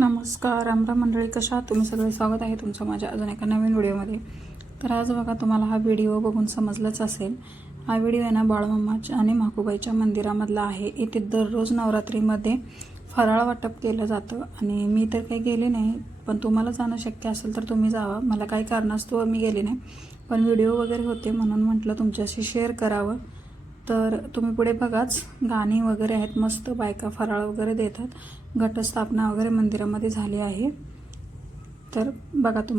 नमस्कार रामराम मंडळी कशा तुम्ही सगळे स्वागत आहे तुमचं माझ्या अजून एका नवीन व्हिडिओमध्ये. तर आज बघा तुम्हाला हा व्हिडिओ बघून समजलंच असेल. हा व्हिडिओ आहे ना बाळमामाच्या आणि महाकुबाईच्या मंदिरामधला आहे. इथे दररोज नवरात्रीमध्ये फराळ वाटप केलं जातं आणि मी तर काही गेले नाही पण तुम्हाला जाणं शक्य असेल तर तुम्ही जावा. मला काही कारणास्तव मी गेले नाही पण व्हिडिओ वगैरे होते म्हणून म्हटलं तुमच्याशी शेअर करावं. तर तुम्ही पुढे बघाच. गाणी वगैरे आहेत मस्त. बायका फराळ वगैरे देतात. घटस्थापना वगैरे मंदिरामध्ये झाली आहे. तर बघा तुम्ही.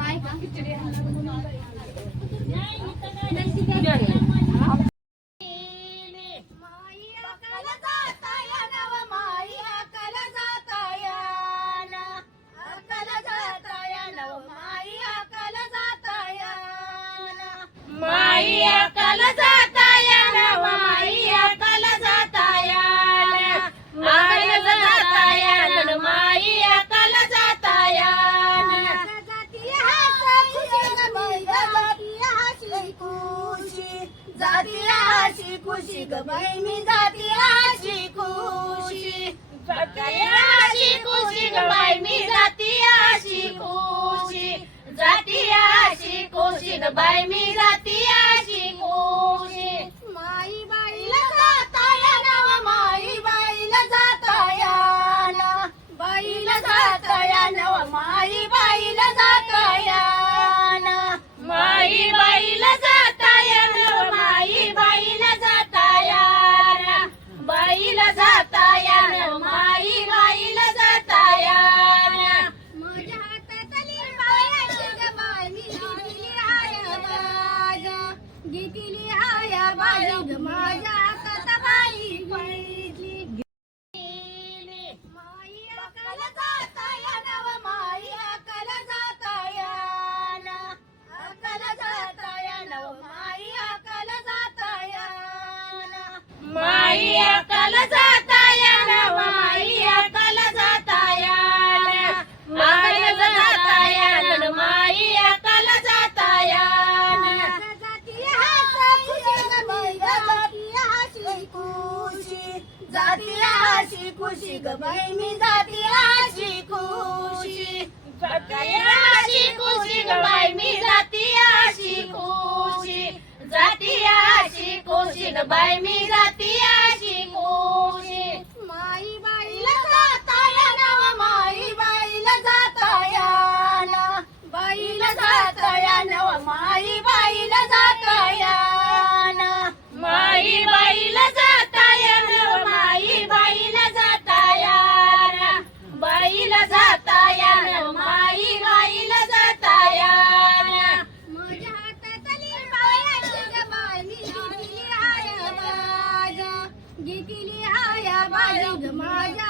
नाही का? खुशी ग बाई मी जातीय हासी खुशी जातीय खुशी ग बाई मी जातीय हासी खुशी जाती हासी खुशी ग बाई मी Satan. जातीला जातीय खुशी ग बाई मी जातीला हासी खुशी. जातीय हासी खुशी ग बाई मी जातीला हासी खुशी. जातीय हासी खुशी ग बाई मी जातीय हासी आया बाजा ग माझ्या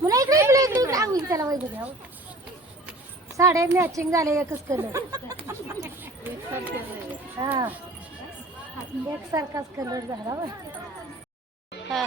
मुला इकडे इकडे इकडे इकडे सांगू त्याला वैद्य द्या साड्या मॅचिंग झाले एकच कलर हा. एकसारखाच कलर झाला हा.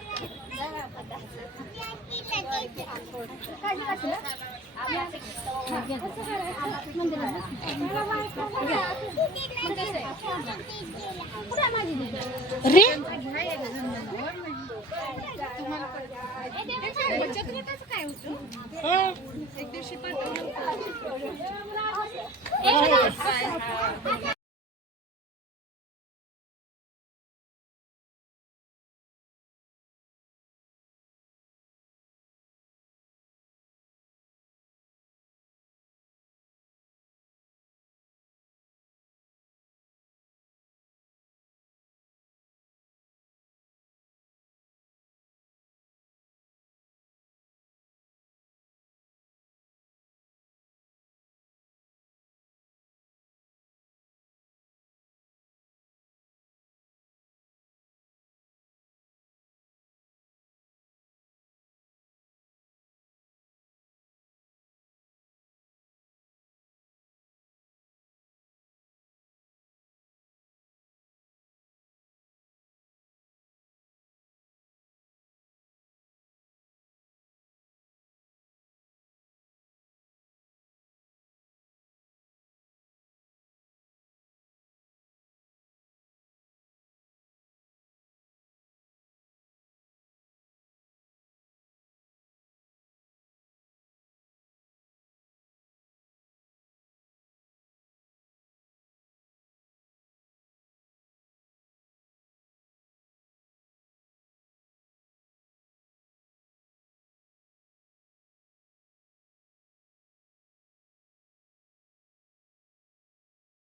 रे?